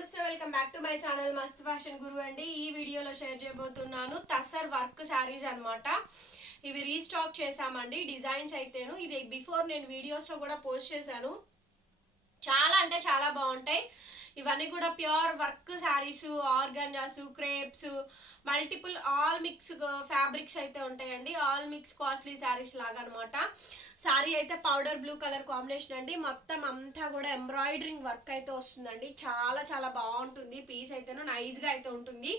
నమస్తే welcome back to my channel మస్త్ fashion గురు అండి. ఈ వీడియోలో షేర్ చేయబోతున్నాను టసర్ వర్క్ శారీస్ అన్నమాట. ఇవి రీస్టాక్ చేసామండి. డిజైన్స్ అయితేను ఇది బిఫోర్ నేను వీడియోస్లో కూడా పోస్ట్ చేశాను. చాలా అంటే చాలా బాగుంటాయి. ఇవన్నీ కూడా pure work saris, organzas, crepes, multiple all mix fabrics అయితే ఉంటాయండి. ఆల్ మిక్స్ కాస్ట్లీ శారీస్ లాగా అనమాట. శారీ అయితే పౌడర్ బ్లూ కలర్ కాంబినేషన్ అండి. మొత్తం అంతా కూడా ఎంబ్రాయిడరింగ్ వర్క్ అయితే వస్తుందండి. చాలా చాలా బాగుంటుంది. పీస్ అయితేనో నైస్గా అయితే ఉంటుంది.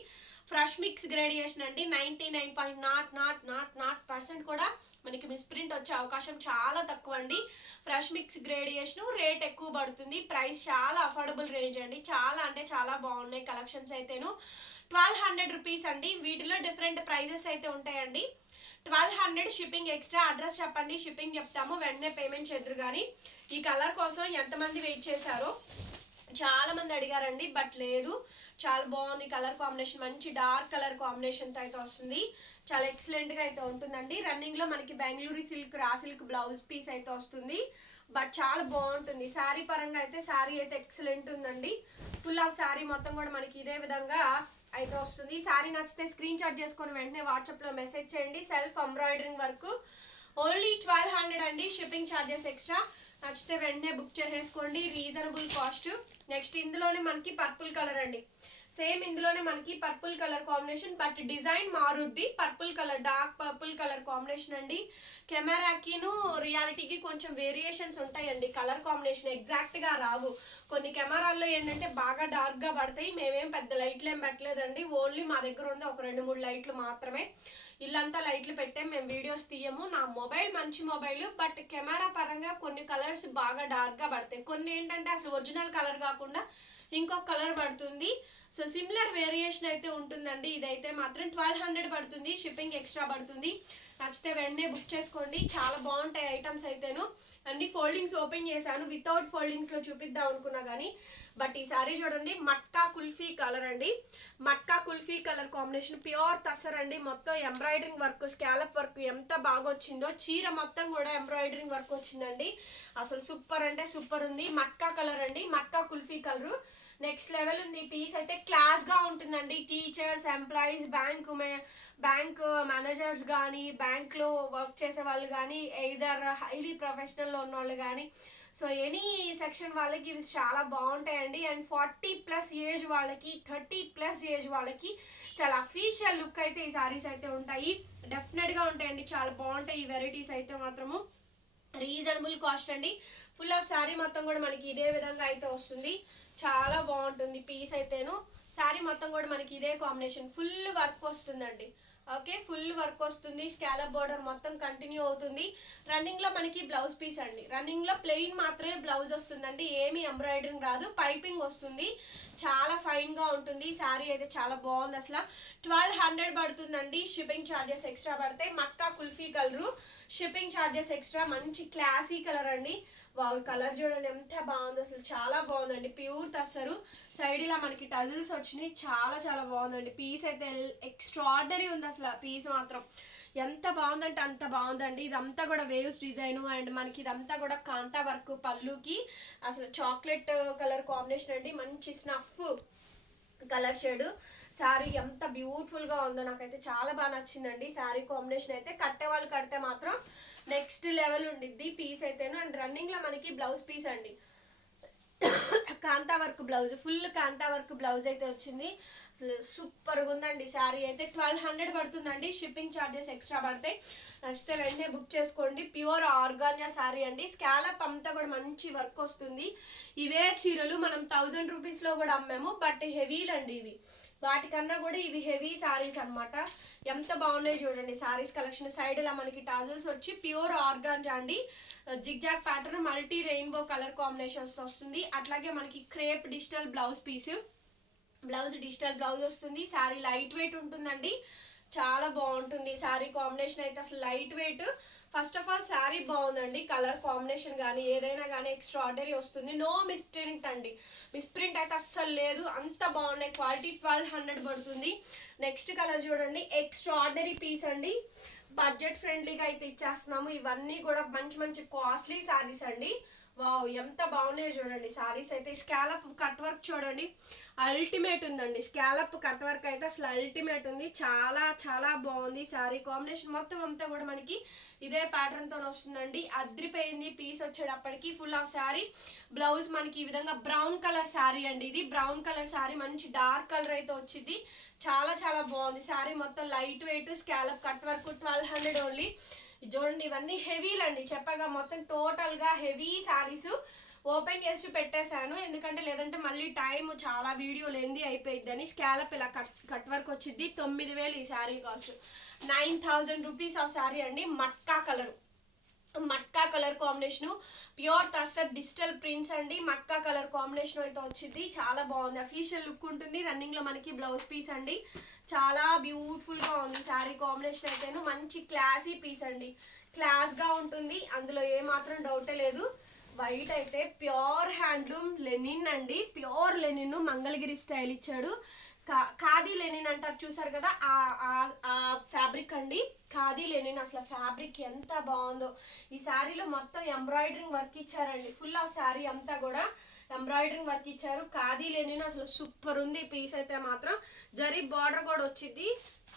ఫ్రెష్ మిక్స్ గ్రేడియేషన్ అండి. 99.000% కూడా మనకి మిస్ప్రింట్ వచ్చే అవకాశం చాలా తక్కువ అండి. ఫ్రెష్ మిక్స్ గ్రేడియేషన్, రేట్ ఎక్కువ పడుతుంది. ప్రైస్ చాలా అఫోర్డబుల్ రేంజ్ అండి. చాలా అంటే చాలా బాగున్నాయి కలెక్షన్స్ అయితేను. 1200 రూపీస్ అండి. వీటిలో డిఫరెంట్ ప్రైజెస్ అయితే ఉంటాయండి. 1200 షిప్పింగ్ ఎక్స్ట్రా. అడ్రస్ చెప్పండి, షిప్పింగ్ చెప్తాము, వెంటనే పేమెంట్ చేద్దరు. కానీ ఈ కలర్ కోసం ఎంతమంది వెయిట్ చేశారో చాలా మంది అడిగారండి, బట్ లేదు. చాలా బాగుంది కలర్ కాంబినేషన్. మంచి డార్క్ కలర్ కాంబినేషన్తో అయితే వస్తుంది. చాలా ఎక్సలెంట్గా అయితే ఉంటుందండి. రన్నింగ్లో మనకి Bengaluru silk, raw silk blouse piece అయితే వస్తుంది. బట్ చాలా బాగుంటుంది. శారీ పరంగా అయితే శారీ అయితే ఎక్సలెంట్ ఉందండి. ఫుల్ ఆఫ్ శారీ మొత్తం కూడా మనకి ఇదే విధంగా అయితే వస్తుంది. ఈ శారీ నచ్చితే స్క్రీన్ షాట్ చేసుకొని వెంటనే వాట్సాప్లో మెసేజ్ చేయండి. సెల్ఫ్ ఎంబ్రాయిడరింగ్ వర్క్ ఓన్లీ 1200 అండి. Shipping charges extra. నచ్చితే వెంటనే బుక్ చేసేసుకోండి. Reasonable cost. నెక్స్ట్ ఇందులోనే మనకి పర్పుల్ కలర్ అండి. సేమ్ ఇందులోనే మనకి purple colour combination, but design మారుద్ది. Purple colour, dark purple colour combination అండి. కెమెరాకిను రియాలిటీకి కొంచెం వేరియేషన్స్ ఉంటాయండి. కలర్ కాంబినేషన్ ఎగ్జాక్ట్గా రావు. కొన్ని కెమెరాల్లో ఏంటంటే బాగా డార్క్గా పడతాయి. మేమేం పెద్ద లైట్లు ఏం పెట్టలేదండి. ఓన్లీ మా దగ్గర ఉంది ఒక 2-3 లైట్లు మాత్రమే. ఇల్లంతా లైట్లు పెట్టాం. మేము వీడియోస్ తీయము. నా మొబైల్ మంచి మొబైల్, బట్ కెమెరా పరంగా కొన్ని కలర్స్ బాగా డార్క్గా పడతాయి. కొన్ని ఏంటంటే అసలు ఒరిజినల్ కలర్ కాకుండా ఇంకొక కలర్ పడుతుంది. సో సిమిలర్ వేరియేషన్ అయితే ఉంటుందండి. ఇదైతే మాత్రం 1200 పడుతుంది. షిప్పింగ్ ఎక్స్ట్రా పడుతుంది. నచ్చితే వెంటనే బుక్ చేసుకోండి. చాలా బాగుంటాయి ఐటమ్స్ అయితేను. అన్ని ఫోల్డింగ్స్ ఓపెన్ చేశాను. వితౌట్ ఫోల్డింగ్స్లో చూపిద్దాం అనుకున్నా కానీ, బట్ ఈ సారీ చూడండి, మట్కా కుల్ఫీ కలర్ అండి. Matka kulfi colour combination, pure tussar అండి. మొత్తం ఎంబ్రాయిడరింగ్ వర్క్, స్కాలప్ వర్క్ ఎంత బాగా వచ్చిందో. చీర మొత్తం కూడా ఎంబ్రాయిడరింగ్ వర్క్ వచ్చిందండి. అసలు సూపర్ అంటే సూపర్ ఉంది. మట్కా కలర్ అండి, matka kulfi colour. Next level ఉంది. పీస్ అయితే క్లాస్గా ఉంటుందండి. టీచర్స్, ఎంప్లాయీస్, బ్యాంక్ మేనేజర్స్ కానీ, బ్యాంక్లో వర్క్ చేసే వాళ్ళు కానీ, ఎయిదర్ హైలీ ప్రొఫెషనల్లో ఉన్న వాళ్ళు కానీ, సో ఎనీ సెక్షన్ వాళ్ళకి ఇవి చాలా బాగుంటాయండి. అండ్ 40+ ఏజ్ వాళ్ళకి, 30+ ఏజ్ వాళ్ళకి చాలా అఫీషియల్ లుక్ అయితే ఈ సారీస్ అయితే ఉంటాయి. డెఫినెట్గా ఉంటాయండి. చాలా బాగుంటాయి ఈ వెరైటీస్ అయితే మాత్రము. రీజనబుల్ కాస్ట్ అండి. ఫుల్ ఆఫ్ శారీ మొత్తం కూడా మనకి ఇదే విధంగా అయితే వస్తుంది. చాలా బాగుంటుంది పీస్ అయితేను. శారీ మొత్తం కూడా మనకి ఇదే కాంబినేషన్. ఫుల్ వర్క్ వస్తుందండి. ఓకే, ఫుల్ వర్క్ వస్తుంది. స్కాలప్ బోర్డర్ మొత్తం కంటిన్యూ అవుతుంది. రన్నింగ్లో మనకి బ్లౌజ్ పీస్ అండి. రన్నింగ్లో ప్లెయిన్ మాత్రమే బ్లౌజ్ వస్తుందండి. ఏమీ ఎంబ్రాయిడరింగ్ రాదు. పైపింగ్ వస్తుంది. చాలా ఫైన్గా ఉంటుంది. శారీ అయితే చాలా బాగుంది. అసలు 1200 పడుతుందండి. షిప్పింగ్ ఛార్జెస్ ఎక్స్ట్రా పడతాయి. మక్కా kulfi colour, shipping charges extra. మంచి క్లాసీ కలర్ అండి. వావ్, కలర్ చూడండి ఎంత బాగుంది. అసలు చాలా బాగుందండి. ప్యూర్ తస్సరు. సైడ్ ఇలా మనకి టజిల్స్ వచ్చినాయి. చాలా చాలా బాగుందండి. పీస్ అయితే ఎక్స్ట్రాడనరీ ఉంది. అసలు పీస్ మాత్రం ఎంత బాగుందంటే అంత బాగుందండి. ఇదంతా కూడా వేవ్స్ డిజైన్, అండ్ మనకి ఇదంతా కూడా కాంతా వర్క్. పళ్ళుకి అసలు చాక్లెట్ కలర్ కాంబినేషన్ అండి. మంచి స్నఫ్ కలర్ షేడ్. శారీ ఎంత బ్యూటిఫుల్గా ఉందో, నాకైతే చాలా బాగా నచ్చిందండి. శారీ కాంబినేషన్ అయితే కట్టే వాళ్ళు కడితే మాత్రం నెక్స్ట్ లెవెల్ ఉండిద్ది పీస్ అయితేను. అండ్ రన్నింగ్లో మనకి బ్లౌజ్ పీస్ అండి. కాంతా వర్క్ బ్లౌజ్, ఫుల్ కాంతా వర్క్ బ్లౌజ్ అయితే వచ్చింది. అసలు సూపర్గా ఉందండి. శారీ అయితే 1200 పడుతుందండి. షిప్పింగ్ ఛార్జెస్ ఎక్స్ట్రా పడతాయి. నచ్చితే వెంటనే బుక్ చేసుకోండి. ప్యూర్ ఆర్గానియా శారీ అండి. స్కాలప్ అంతా కూడా మంచి వర్క్ వస్తుంది. ఇవే చీరలు మనం 1000 రూపీస్లో కూడా అమ్మాము, బట్ హెవీలు అండి ఇవి. వాటికన్నా కూడా ఇవి హెవీ శారీస్ అనమాట. ఎంత బాగున్నాయి చూడండి శారీస్ కలెక్షన్. సైడ్ ఇలా మనకి టాజల్స్ వచ్చి ప్యూర్ ఆర్గాంజా అండి. Zigzag pattern, multi rainbow colour కాంబినేషన్స్తో వస్తుంది. అట్లాగే మనకి crepe digital blouse piece, digital blouse వస్తుంది. శారీ లైట్ వెయిట్ ఉంటుందండి. చాలా బాగుంటుంది శారీ కాంబినేషన్ అయితే. అసలు light weight. First of all sari బాగుందండి. కలర్ కాంబినేషన్ కానీ ఏదైనా కానీ ఎక్స్ట్రాడనరీ వస్తుంది. నో మిస్ప్రింట్ అండి. మిస్ప్రింట్ అయితే అస్సలు లేదు. అంత బాగున్నాయి. క్వాలిటీ 1200 పడుతుంది. నెక్స్ట్ కలర్ చూడండి, ఎక్స్ట్రాడనరీ పీస్ అండి. బడ్జెట్ ఫ్రెండ్లీగా అయితే ఇచ్చేస్తున్నాము. ఇవన్నీ కూడా మంచి మంచి కాస్ట్లీ శారీస్ అండి. వావ్ ఎంత బాగున్నాయో చూడండి సారీస్ అయితే. స్కాలప్ కట్ వర్క్ చూడండి అల్టిమేట్ ఉందండి. స్కాలప్ కట్ వర్క్ అయితే అసలు అల్టిమేట్ ఉంది. చాలా చాలా బాగుంది శారీ కాంబినేషన్. మొత్తం అంతా కూడా మనకి ఇదే ప్యాటర్న్ తో వస్తుందండి. అద్రిపోయింది పీస్ వచ్చేటప్పటికి. Full of sari. బ్లౌజ్ మనకి ఈ విధంగా బ్రౌన్ కలర్ శారీ అండి. ఇది బ్రౌన్ కలర్ శారీ, మంచి డార్క్ కలర్ అయితే వచ్చింది. చాలా చాలా బాగుంది శారీ. మొత్తం light weight scallop cut work 1200 only. చూడండి ఇవన్నీ హెవీలు అండి. చెప్పగా మొత్తం టోటల్ గా హెవీ శారీస్ ఓపెన్ చేసి పెట్టేశాను, ఎందుకంటే లేదంటే మళ్ళీ టైం చాలా వీడియో లెంది అయిపోయిద్దని. స్కాలప్ ఇలా కట్ వర్క్ వచ్చింది. 9000 ఈ sari cost. 9000 rupees of sari అండి. Matka colour combination, pure tussar digital prints అండి. మట్కా కలర్ కాంబినేషన్ అయితే వచ్చింది. చాలా బాగుంది, అఫీషియల్ లుక్ ఉంటుంది. రన్నింగ్ లో మనకి బ్లౌజ్ పీస్ అండి. చాలా బ్యూటిఫుల్ గా ఉంది శారీ కాంబినేషన్ అయితేను. మంచి క్లాసీ పీస్ అండి, క్లాస్ గా ఉంటుంది, అందులో ఏ మాత్రం డౌటే లేదు. వైట్ అయితే ప్యూర్ హ్యాండ్లూమ్ లెనిన్ అండి. ప్యూర్ లెనిన్ మంగళగిరి స్టైల్ ఇచ్చాడు. ఖాదీ లెనిన్ అంటారు చూసారు కదా, ఆ ఫ్యాబ్రిక్ అండి. ఖాదీ లెనిన్ అసలు ఫ్యాబ్రిక్ ఎంత బాగుందో. ఈ శారీలో మొత్తం ఎంబ్రాయిడరింగ్ వర్క్ ఇచ్చారండి. ఫుల్ ఆఫ్ శారీ అంతా కూడా ఎంబ్రాయిడరింగ్ వర్క్ ఇచ్చారు. ఖాదీ లెనిన్ అసలు సూపర్ ఉంది పీస్ అయితే మాత్రం. జరీ బార్డర్ కూడా వచ్చింది.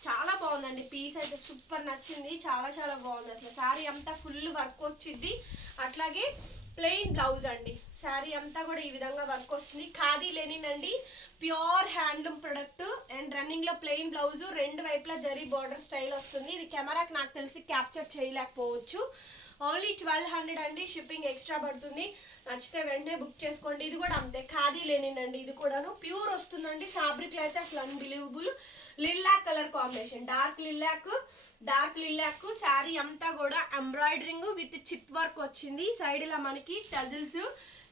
చాలా బాగుందండి పీస్ అయితే, సూపర్ నచ్చింది. చాలా చాలా బాగుంది అసలు. శారీ అంతా ఫుల్ వర్క్ వచ్చింది. అట్లాగే ప్లెయిన్ బ్లౌజ్ అండి. శారీ అంతా కూడా ఈ విధంగా వర్క్ వస్తుంది. ఖాదీ లెనిన్ అండి, pure handloom product. And running లో ప్లెయిన్ బ్లౌజ్, రెండు వైపులా జరీ బార్డర్ స్టైల్ వస్తుంది. ఇది కెమెరాకి నాకు తెలిసి క్యాప్చర్ చేయలేకపోవచ్చు. ఓన్లీ 1200 అండి. షిప్పింగ్ ఎక్స్ట్రా పడుతుంది. నచ్చితే వెంటనే బుక్ చేసుకోండి. ఇది కూడా అంతే, ఖాదీ లెనిన్ అండి. ఇది కూడాను ప్యూర్ వస్తుందండి. ఫ్యాబ్రిక్ లో అయితే అసలు unbelievable. Lilac colour combination, dark lilac sari అంతా కూడా ఎంబ్రాయిడరింగ్ విత్ చిప్ వర్క్ వచ్చింది. సైడ్ ఇలా మనకి టజిల్స్,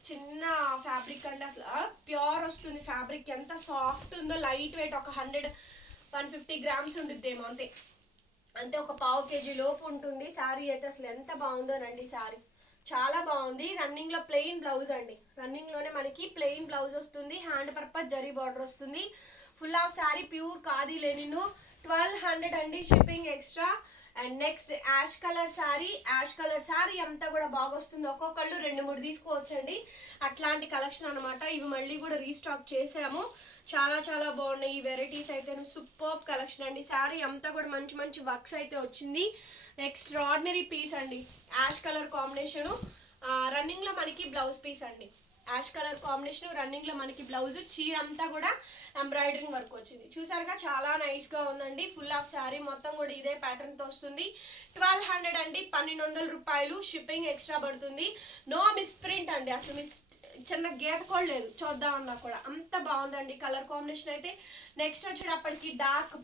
చిన్న ఫ్యాబ్రిక్ అంటే అసలు ప్యూర్ వస్తుంది. ఫ్యాబ్రిక్ ఎంత సాఫ్ట్ ఉందో, లైట్ వెయిట్. ఒక 150 గ్రామ్స్ ఉండిద్దేమో అంతే, ఒక పావు కేజీ లోపు ఉంటుంది. శారీ అయితే అసలు ఎంత బాగుందోనండి. శారీ చాలా బాగుంది. రన్నింగ్ లో ప్లెయిన్ బ్లౌజ్ అండి. రన్నింగ్ లోనే మనకి ప్లెయిన్ బ్లౌజ్ వస్తుంది. హ్యాండ్ పర్పస్ జరీ బార్డర్ వస్తుంది. Full of sari pure khadi linen. 1200 అండి. Shipping extra. And next ash colour sari అంతా కూడా బాగా వస్తుంది. ఒక్కొక్కళ్ళు 2-3 తీసుకోవచ్చండి. అట్లాంటి కలెక్షన్ అనమాట. ఇవి మళ్ళీ కూడా రీస్టాక్ చేసాము. చాలా చాలా బాగున్నాయి ఈ వెరైటీస్ అయితే. సూపర్ కలెక్షన్ అండి. శారీ అంతా కూడా మంచి మంచి వర్క్స్ అయితే వచ్చింది. ఎక్స్ట్రాడినరీ పీస్ అండి. యాష్ కలర్ కాంబినేషన్, రన్నింగ్ లో మనకి బ్లౌజ్ పీస్ అండి. యాష్ కలర్ కాంబినేషన్, రన్నింగ్ లో మనకి బ్లౌజ్. చీర అంతా కూడా ఎంబ్రాయిడరింగ్ వర్క్ వచ్చింది. చూసారుగా, చాలా నైస్ గా ఉందండి. ఫుల్ ఆఫ్ శారీ మొత్తం కూడా ఇదే ప్యాటర్న్ తో వస్తుంది. 1200 అండి. 1200 రూపాయలు. షిప్పింగ్ ఎక్స్ట్రా పడుతుంది. నో మిస్ ప్రింట్ అండి. అసలు చిన్న గీత కూడా లేదు, చూద్దామన్నా కూడా. అంత బాగుందండి కలర్ కాంబినేషన్ అయితే. నెక్స్ట్ వచ్చేటప్పటికి డార్క్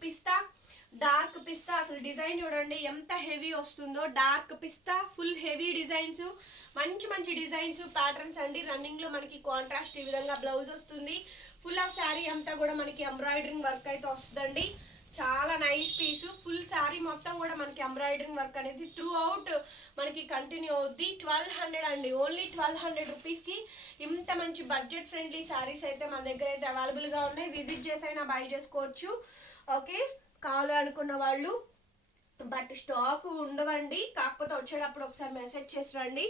పిస్తా అసలు డిజైన్ చూడండి ఎంత హెవీ వస్తుందో. డార్క్ పిస్తా, ఫుల్ హెవీ డిజైన్స్, మంచి డిజైన్స్, ప్యాటర్న్స్ అండి. రన్నింగ్ లో మనకి కాంట్రాస్ట్ ఈ విధంగా బ్లౌజ్ వస్తుంది. ఫుల్ ఆఫ్ శారీ అంతా కూడా మనకి ఎంబ్రాయిడరింగ్ వర్క్ అయితే వస్తుందండి. చాలా నైస్ పీస్. ఫుల్ శారీ మొత్తం కూడా మనకి ఎంబ్రాయిడరింగ్ వర్క్ అనేది త్రూ అవుట్ మనకి కంటిన్యూ అవుద్ది. 1200 అండి. ఓన్లీ 1200 రూపీస్ కి ఇంత మంచి బడ్జెట్ ఫ్రెండ్లీ శారీస్ అయితే మన దగ్గర అయితే అవైలబుల్ గా ఉన్నాయి. విజిట్ చేసైనా బై చేసుకోవచ్చు. ఓకే, కావాలి అనుకున్న వాళ్ళు. బట్ స్టాక్ ఉండవండి, కాకపోతే వచ్చేటప్పుడు ఒకసారి మెసేజ్ చేసి రండి.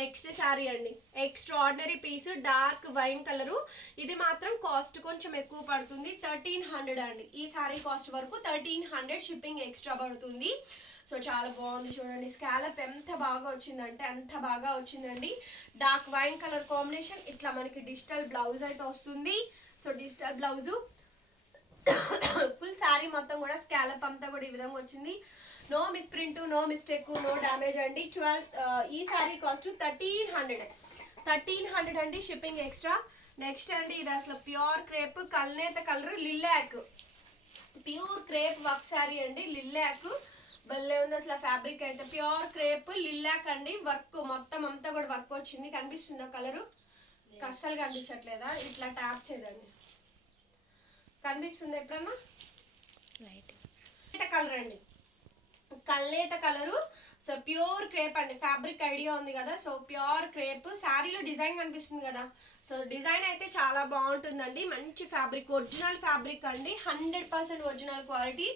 నెక్స్ట్ శారీ అండి. Extraordinary piece, dark wine colour. ఇది మాత్రం కాస్ట్ కొంచెం ఎక్కువ పడుతుంది. 1300 అండి. ఈ శారీ కాస్ట్ వరకు 1300. షిప్పింగ్ ఎక్స్ట్రా పడుతుంది. సో చాలా బాగుంది చూడండి. స్కాలప్ ఎంత బాగా వచ్చిందంటే అంత బాగా వచ్చిందండి. Dark wine colour combination. ఇట్లా మనకి డిజిటల్ బ్లౌజ్ అయితే వస్తుంది. So digital blouse, full sari మొత్తం కూడా స్కాలప్ అంతా కూడా ఈ విధంగా వచ్చింది. No miss print, no mistake, no damage అండి. ఈ శారీ కాస్ట్ 1300 అండి. Shipping extra. నెక్స్ట్ అండి, ఇది అసలు ప్యూర్ క్రేప్ కల్నేత colour lilac, pure crepe work sari అండి. లిల్లాక్ భలే ఉంది అసలు ఫ్యాబ్రిక్ అయితే. ప్యూర్ క్రేప్ లిల్లాక్ అండి. వర్క్ మొత్తం అంతా కూడా వర్క్ వచ్చింది. కనిపిస్తుందా కలరు? అస్సలు కనిపించట్లేదా? ఇట్లా ట్యాప్ చేయండి, కనిపిస్తుంది ఎప్పుడన్నా? లైట్ కలర్ అండి. కల్నేత కలరు సో ప్యూర్ క్రేప్ అండి, ఫ్యాబ్రిక్ ఐడియా ఉంది కదా, సో ప్యూర్ క్రేప్. శారీలో డిజైన్ కనిపిస్తుంది కదా, సో డిజైన్ అయితే చాలా బాగుంటుందండి. మంచి ఫ్యాబ్రిక్, ఒరిజినల్ ఫ్యాబ్రిక్ అండి, 100% ఒరిజినల్ క్వాలిటీ,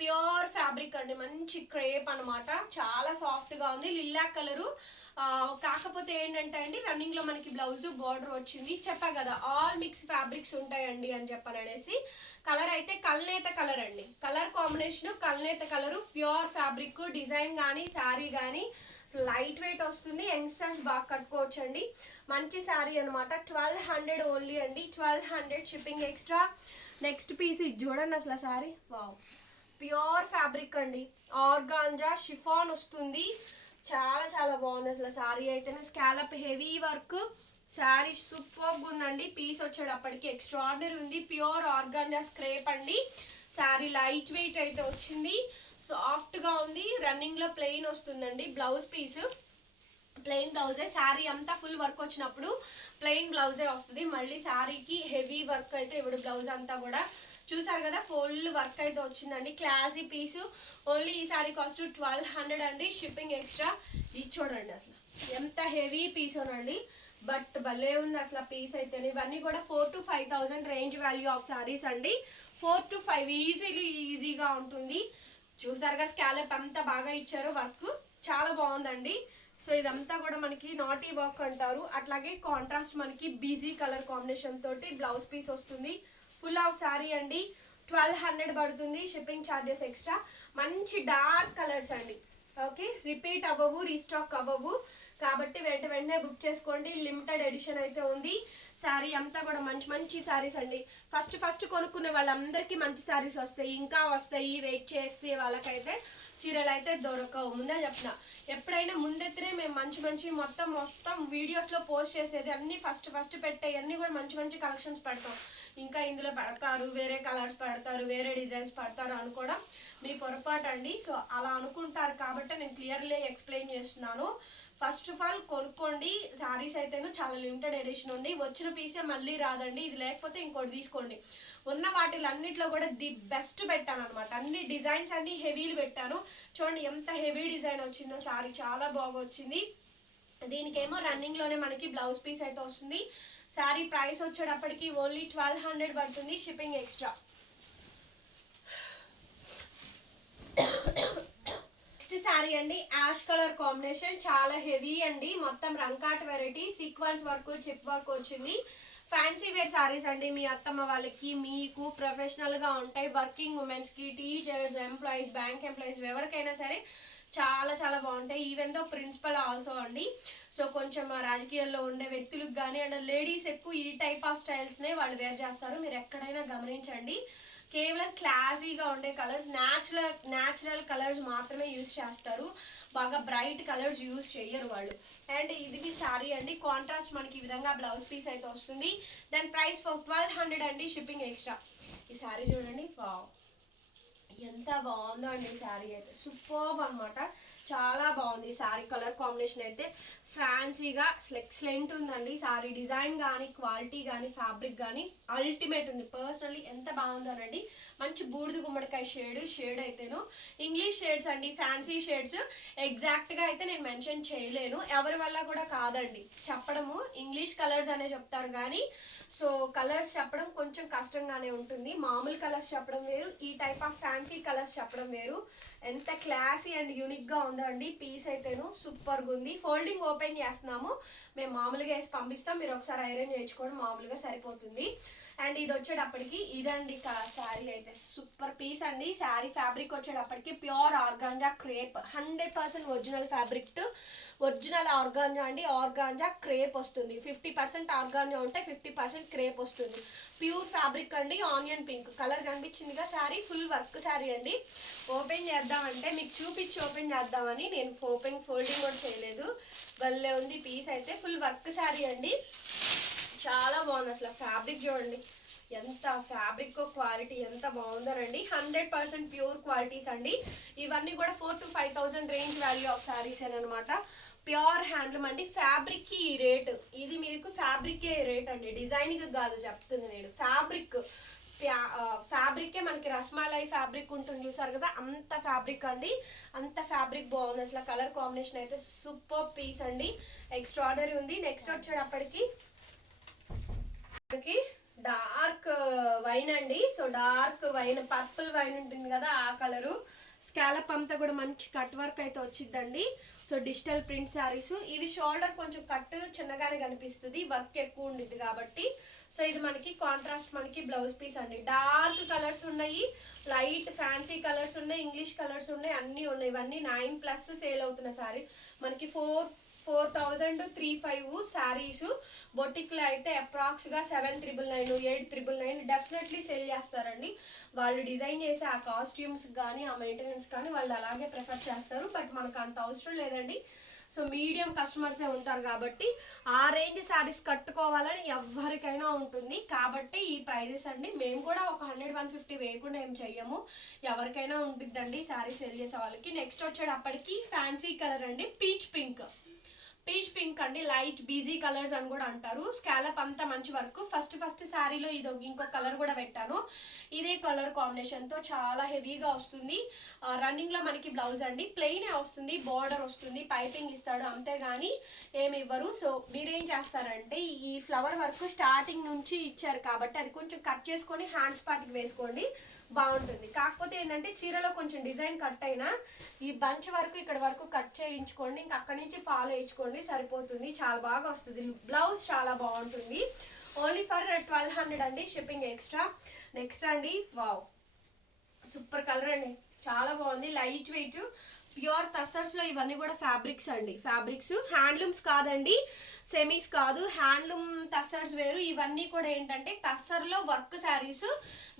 ప్యూర్ ఫ్యాబ్రిక్ అండి, మంచి క్రేప్ అనమాట. చాలా సాఫ్ట్గా ఉంది, లిల్లాక్ కలరు. కాకపోతే ఏంటంటే అండి, రన్నింగ్లో మనకి బ్లౌజ్ బార్డర్ వచ్చింది. చెప్పా కదా ఆల్ మిక్స్ ఫ్యాబ్రిక్స్ ఉంటాయండి అని చెప్పననేసి. కలర్ అయితే కల్నేత కలర్ అండి, కలర్ కాంబినేషన్ కల్నేత కలరు, ప్యూర్ ఫ్యాబ్రిక్. డిజైన్ కానీ శారీ కానీ లైట్ వెయిట్ వస్తుంది, యంగ్స్టర్స్ బాగా కట్టుకోవచ్చు అండి. మంచి శారీ అనమాట. 1200 ఓన్లీ అండి, 1200 షిప్పింగ్ ఎక్స్ట్రా. నెక్స్ట్ పీస్ ఇది చూడండి అసలు శారీ, వావ్, ప్యూర్ ఫ్యాబ్రిక్ అండి, ఆర్గాంజా షిఫాన్ వస్తుంది. చాలా చాలా బాగుంది అసలు శారీ అయితేనే. Scallop heavy work, sari super ఉందండి. పీస్ వచ్చేటప్పటికి ఎక్స్ట్రాడినరీ ఉంది, ప్యూర్ ఆర్గాంజా స్క్రేప్ అండి. శారీ లైట్ వెయిట్ అయితే వచ్చింది, సాఫ్ట్గా ఉంది. రన్నింగ్లో ప్లెయిన్ వస్తుందండి, బ్లౌజ్ పీస్ ప్లెయిన్ బ్లౌజే. శారీ అంతా ఫుల్ వర్క్ వచ్చినప్పుడు ప్లెయిన్ బ్లౌజే వస్తుంది. మళ్ళీ శారీకి హెవీ వర్క్ అయితే ఇప్పుడు బ్లౌజ్ అంతా కూడా చూసారు కదా, ఫుల్ వర్క్ అయితే వచ్చిందండి. క్లాసీ పీసు. ఓన్లీ ఈ శారీ కాస్ట్ 1200 అండి, షిప్పింగ్ ఎక్స్ట్రా. ఇది చూడండి అసలు ఎంత హెవీ పీసోనండి, బట్ భలే ఉంది అసలు పీస్ అయితే. ఇవన్నీ కూడా 4,000 to 5,000 range value of saris అండి. 4 to 5 ఈజీగా ఉంటుంది. చూసారుగా స్కాలప్ అంతా బాగా ఇచ్చారు, వర్క్ చాలా బాగుందండి. సో ఇదంతా కూడా మనకి నాటీ వర్క్ అంటారు. అట్లాగే కాంట్రాస్ట్ మనకి బీజీ కలర్ కాంబినేషన్ తోటి బ్లౌజ్ పీస్ వస్తుంది. ఫుల్ ఆఫ్ శారీ అండి, 1200 పడుతుంది, షిప్పింగ్ ఛార్జెస్ ఎక్స్ట్రా. మంచి డార్క్ కలర్స్ అండి, ఓకే, రిపీట్ అవ్వవు, రీస్టాక్ అవ్వవు, కాబట్టి వెంటనే బుక్ చేసుకోండి. లిమిటెడ్ ఎడిషన్ అయితే ఉంది. శారీ అంతా కూడా మంచి మంచి శారీస్ అండి. ఫస్ట్ కొనుక్కునే వాళ్ళందరికీ మంచి శారీస్ వస్తాయి, ఇంకా వస్తాయి. వెయిట్ చేస్తే వాళ్ళకైతే చీరలు అయితే దొరకవు. ముందే చెప్పిన, ఎప్పుడైనా ముందెత్తినే మేము మంచి మొత్తం వీడియోస్లో పోస్ట్ చేసేది అన్నీ ఫస్ట్ పెట్టాయి, అన్నీ కూడా మంచి కలెక్షన్స్ పెడతాం. ఇంకా ఇందులో పెడతారు, వేరే కలర్స్ పెడతారు, వేరే డిజైన్స్ పెడతారు అనుకోవడం మీ పొరపాటు అండి. సో అలా అనుకుంటారు కాబట్టి నేను క్లియర్లీ ఎక్స్ప్లెయిన్ చేస్తున్నాను. ఫస్ట్ ఆఫ్ ఆల్ కొనుక్కోండి. శారీస్ అయితేను చాలా లిమిటెడ్ ఎడిషన్ ఉంది, వచ్చిన పీసే మళ్ళీ రాదండి. ఇది లేకపోతే ఇంకోటి తీసుకోండి. ఉన్న వాటిలో అన్నిట్లో కూడా ది బెస్ట్ పెట్టాను అనమాట. అన్ని డిజైన్స్ అన్ని హెవీలు పెట్టాను. చూడండి ఎంత హెవీ డిజైన్ వచ్చిందో, శారీ చాలా బాగా వచ్చింది. దీనికేమో రన్నింగ్లోనే మనకి బ్లౌజ్ పీస్ అయితే వస్తుంది. శారీ ప్రైస్ వచ్చేటప్పటికి ఓన్లీ 1200 పడుతుంది, షిప్పింగ్ ఎక్స్ట్రా. నెక్స్ట్ శారీ అండి, యాష్ కలర్ కాంబినేషన్, చాలా హెవీ అండి. మొత్తం రంకాట్ variety, sequence work, chip work వచ్చింది. ఫ్యాన్సీ వేర్ శారీస్ అండి. మీ అత్తమ్మ వాళ్ళకి, మీకు ప్రొఫెషనల్గా ఉంటాయి. వర్కింగ్ ఉమెన్స్కి, టీచర్స్, ఎంప్లాయీస్, బ్యాంక్ ఎంప్లాయీస్, ఎవరికైనా సరే చాలా బాగుంటాయి. ఈవెన్ దో ప్రిన్సిపల్ ఆల్సో అండి. సో కొంచెం రాజకీయాల్లో ఉండే వ్యక్తులకు కానీ అండ్ లేడీస్ ఎక్కువ ఈ టైప్ ఆఫ్ స్టైల్స్నే వాళ్ళు వేర్ చేస్తారు. మీరు ఎక్కడైనా గమనించండి. కేవలం క్లాసీగా ఉండే కలర్స్, న్యాచురల్ కలర్స్ మాత్రమే యూజ్ చేస్తారు. బాగా బ్రైట్ కలర్స్ యూజ్ చేయరు వాళ్ళు. అండ్ ఇది శారీ అండి, కాంట్రాస్ట్ మనకి ఈ విధంగా బ్లౌజ్ పీస్ అయితే వస్తుంది. దాని ప్రైస్ 1200 అండి, షిప్పింగ్ ఎక్స్ట్రా. ఈ శారీ చూడండి, వావ్, ఎంత బాగుందో అండి. శారీ అయితే సూపర్ అనమాట, చాలా బాగుంది. శారీ కలర్ కాంబినేషన్ అయితే ఫ్యాన్సీగా ఎక్సలెంట్ ఉందండి. శారీ డిజైన్ కానీ, క్వాలిటీ కానీ, ఫ్యాబ్రిక్ కానీ అల్టిమేట్ ఉంది. పర్సనలీ ఎంత బాగుందోనండి. మంచి బూడిద గుమ్మడికాయ షేడ్ అయితేను ఇంగ్లీష్ షేడ్స్ అండి, ఫ్యాన్సీ షేడ్స్. ఎగ్జాక్ట్గా అయితే నేను మెన్షన్ చేయలేను, ఎవరి వల్ల కూడా కాదండి చెప్పడము. ఇంగ్లీష్ కలర్స్ అనే చెప్తారు కానీ సో కలర్స్ చెప్పడం కొంచెం కష్టంగానే ఉంటుంది. మామూలు కలర్స్ చెప్పడం వేరు, ఈ టైప్ ఆఫ్ ఫ్యాన్సీ కలర్స్ చెప్పడం వేరు. ఎంత క్లాసీ అండ్ యూనిక్గా ఉందో అండి. పీస్ అయితేను సూపర్గా ఉంది. ఫోల్డింగ్ ఓపెన్ చేస్తున్నాము, మేము మామూలుగా వేసి పంపిస్తాం, మీరు ఒకసారి ఐరన్ చేయించుకోవడం మామూలుగా సరిపోతుంది. అండ్ ఇది వచ్చేటప్పటికి ఇదండి శారీ అయితే సూపర్ పీస్ అండి. శారీ ఫ్యాబ్రిక్ వచ్చేటప్పటికి pure organza crepe, 100% original fabric, original organza అండి. ఆర్గాంజా క్రేప్ వస్తుంది, 50% ఆర్గాంజా ఉంటే 50% క్రేప్ వస్తుంది. ప్యూర్ ఫ్యాబ్రిక్ అండి. ఆనియన్ పింక్ కలర్ కనిపించిందిగా శారీ, ఫుల్ వర్క్ శారీ అండి. ఓపెన్ చేద్దామంటే మీకు చూపించి ఓపెన్ చేద్దామని నేను ఫోల్డింగ్ కూడా చేయలేదు. భలే ఉంది పీస్ అయితే, ఫుల్ వర్క్ శారీ అండి. చాలా బాగుంది అసలు. ఫ్యాబ్రిక్ చూడండి ఎంత ఫ్యాబ్రిక్ క్వాలిటీ ఎంత బాగుందోనండి. 100% ప్యూర్ క్వాలిటీస్ అండి. ఇవన్నీ కూడా 4,000 to 5,000 range value of sarees అనమాట. ప్యూర్ హ్యాండ్లూమ్ అండి. ఫ్యాబ్రిక్కి ఈ రేటు, ఇది మీకు ఫ్యాబ్రిక్కే రేట్ అండి, డిజైనింగ్ కాదు చెప్తుంది నేను. ఫ్యాబ్రిక్ ఫ్యాబ్రికే మనకి రస్మాలై ఫ్యాబ్రిక్ ఉంటుంది చూసారు కదా, అంత ఫ్యాబ్రిక్ అండి, అంత ఫ్యాబ్రిక్ బాగుంది అసలు. కలర్ కాంబినేషన్ అయితే సూపర్ పీస్ అండి, ఎక్స్ట్రాడనరీ ఉంది. నెక్స్ట్ వచ్చేటప్పటికి డార్క్ వైన్ అండి. So dark wine, purple wine ఉంటుంది కదా ఆ కలరు. స్కాలప్ అంతా కూడా మంచి కట్ వర్క్ అయితే వచ్చిందండి. సో డిజిటల్ ప్రింట్ శారీస్ ఇవి. షోల్డర్ కొంచెం కట్ చిన్నగానే కనిపిస్తుంది, వర్క్ ఎక్కువ ఉండిద్ది కాబట్టి. సో ఇది మనకి కాంట్రాస్ట్ మనకి బ్లౌజ్ పీస్ అండి. డార్క్ కలర్స్ ఉన్నాయి, లైట్ ఫ్యాన్సీ కలర్స్ ఉన్నాయి, ఇంగ్లీష్ కలర్స్ ఉన్నాయి, అన్నీ ఉన్నాయి. ఇవన్నీ 9+ సేల్ అవుతున్న శారీ మనకి 4,335 శారీస్. బొటిక్లో అయితే అప్రాక్స్గా 7,999 8,999 డెఫినెట్లీ సేల్ చేస్తారండి. వాళ్ళు డిజైన్ చేసే ఆ కాస్ట్యూమ్స్ కానీ ఆ మెయింటెనెన్స్ కానీ వాళ్ళు అలాగే ప్రిఫర్ చేస్తారు. బట్ మనకు అంత అవసరం లేదండి. సో మీడియం కస్టమర్సే ఉంటారు కాబట్టి ఆ రేంజ్ శారీస్ కట్టుకోవాలని ఎవరికైనా ఉంటుంది కాబట్టి ఈ ప్రైజెస్ అండి. మేము కూడా ఒక 100-150 వేయకుండా ఏం చెయ్యము, ఎవరికైనా ఉంటుందండి శారీస్ సేల్ చేసే వాళ్ళకి. నెక్స్ట్ వచ్చేటప్పటికి ఫ్యాన్సీ కలర్ అండి, పీచ్ పింక్ అండి, లైట్ బీజీ కలర్స్ అని కూడా అంటారు. స్కాలప్ అంతా మంచి వర్క్. ఫస్ట్ శారీలో ఇది ఇంకో కలర్ కూడా పెట్టాను, ఇదే కలర్ కాంబినేషన్తో చాలా హెవీగా వస్తుంది. రన్నింగ్లో మనకి బ్లౌజ్ అండి, ప్లెయినే వస్తుంది, బార్డర్ వస్తుంది, పైపింగ్ ఇస్తాడు, అంతేగాని ఏమి ఇవ్వరు. సో మీరేం చేస్తారంటే ఈ ఫ్లవర్ వర్క్ స్టార్టింగ్ నుంచి ఇచ్చారు కాబట్టి అది కొంచెం కట్ చేసుకొని హ్యాండ్స్ పార్ట్కి వేసుకోండి, బాగుంటుంది. కాకపోతే ఏంటంటే చీరలో కొంచెం డిజైన్ కట్ అయినా ఈ బంచ్ వరకు ఇక్కడ వరకు కట్ చేయించుకోండి, ఇంకా అక్కడి నుంచి ఫాలో వేయించుకోండి, సరిపోతుంది. చాలా బాగా వస్తుంది, బ్లౌజ్ చాలా బాగుంటుంది. ఓన్లీ ఫర్ 1,200 అండి, షిప్పింగ్ ఎక్స్ట్రా. నెక్స్ట్ అండి, వావ్ సూపర్ కలర్ అండి, చాలా బాగుంది, లైట్ వెయిట్ ప్యూర్ టస్సర్స్లో. ఇవన్నీ కూడా ఫ్యాబ్రిక్స్ అండి, ఫ్యాబ్రిక్స్ హ్యాండ్లూమ్స్ కాదండి, సెమీస్ కాదు, హ్యాండ్లూమ్ టస్సర్స్ వేరు. ఇవన్నీ కూడా ఏంటంటే టస్సర్లో వర్క్ శారీస్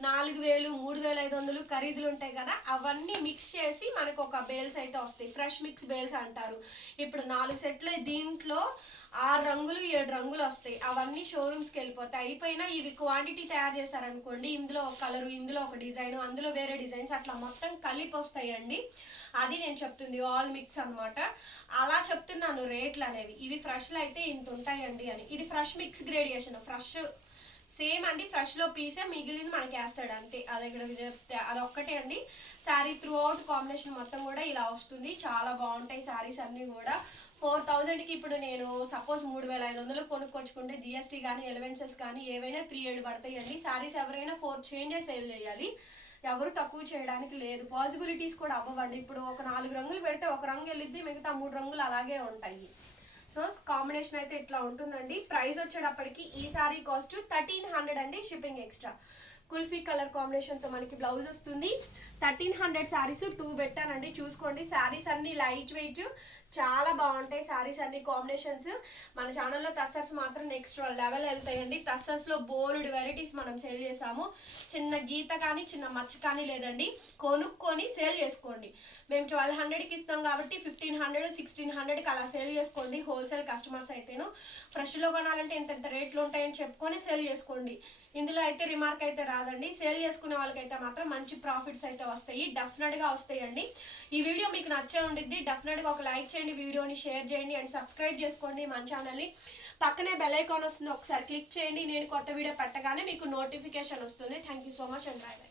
4,000 3,500 ఖరీదులు ఉంటాయి కదా, అవన్నీ మిక్స్ చేసి మనకు ఒక బేల్స్ అయితే వస్తాయి, ఫ్రెష్ మిక్స్ బేల్స్ అంటారు. ఇప్పుడు 4 సెట్లు, దీంట్లో 6 రంగులు 7 రంగులు వస్తాయి. అవన్నీ షోరూమ్స్కి వెళ్ళిపోతాయి. అయిపోయినా ఇవి క్వాంటిటీ తయారు చేశారనుకోండి, ఇందులో ఒక కలరు, ఇందులో ఒక డిజైన్, అందులో వేరే డిజైన్స్, అట్లా మొత్తం కలిపి వస్తాయండి. అది నేను చెప్తుంది, ఆల్ మిక్స్ అనమాట. అలా చెప్తున్నాను రేట్లు అనేవి. ఇవి ఫ్రెష్లో అయితే ఇంత ఉంటాయండి అని. ఇది fresh mix gradation, fresh same అండి, ఫ్రెష్లో పీసే, మిగిలింది మనకి వేస్తాడు అంతే. అది ఇక్కడ చెప్తే అదొక్కటే అండి. శారీ త్రూ అవుట్ కాంబినేషన్ మొత్తం కూడా ఇలా వస్తుంది, చాలా బాగుంటాయి శారీస్ అన్నీ కూడా. 4,000కి ఇప్పుడు నేను సపోజ్ 3,500 కొనుక్కొచ్చుకుంటే జిఎస్టీ కానీ ఎలవెన్సెస్ కానీ ఏవైనా 3,700 పడతాయండి. శారీస్ ఎవరైనా 4 చేంజెస్ సేల్ చేయాలి, ఎవరు తక్కువ చేయడానికి లేదు. పాసిబిలిటీస్ కూడా అవ్వండి. ఇప్పుడు ఒక 4 రంగులు పెడితే ఒక రంగు వెళ్ళిద్ది, మిగతా 3 రంగులు అలాగే ఉంటాయి. సో కాంబినేషన్ అయితే ఇట్లా ఉంటుందండి. ప్రైస్ వచ్చేటప్పటికి ఈ సారీ కాస్ట్ 1,300 అండి, షిప్పింగ్ ఎక్స్ట్రా. కుల్ఫీ కలర్ కాంబినేషన్తో మనకి బ్లౌజ్ వస్తుంది. 1,300 శారీస్ 2 పెట్టానండి, చూసుకోండి. శారీస్ అన్ని లైట్ వెయిట్, చాలా బాగుంటాయి శారీస్ అన్ని కాంబినేషన్స్. మన ఛానల్లో టస్సర్స్ మాత్రం నెక్స్ట్ లెవెల్ వెళ్తాయండి. టస్సర్స్లో బోల్డ్ వెరైటీస్ మనం సేల్ చేసాము. చిన్న గీత కానీ చిన్న మచ్చ కానీ లేదండి, కొనుక్కొని సేల్ చేసుకోండి. మేము 1,200కి ఇస్తాం కాబట్టి 1,500 1,600కి అలా సేల్ చేసుకోండి. హోల్సేల్ కస్టమర్స్ అయితేను ఫ్రెష్లో కొనాలంటే ఇంత రేట్లు ఉంటాయని చెప్పుకొని సేల్ చేసుకోండి. ఇందులో అయితే రిమార్క్ అయితే రాదండి. సేల్ చేసుకునే వాళ్ళకైతే మాత్రం మంచి ప్రాఫిట్స్ అయితే వస్తాయి, డెఫినెట్గా వస్తాయండి. ఈ వీడియో మీకు నచ్చే ఉండిద్ది, డెఫినెట్గా ఒక లైక్ చేయండి, వీడియోని షేర్ చేయండి అండ్ సబ్స్క్రైబ్ చేసుకోండి మన ఛానల్ని. పక్కనే బెల్ ఐకాన్ వస్తుంది, ఒకసారి క్లిక్ చేయండి. నేను కొత్త వీడియో పెట్టగానే మీకు నోటిఫికేషన్ వస్తుంది. Thank you so much and by by.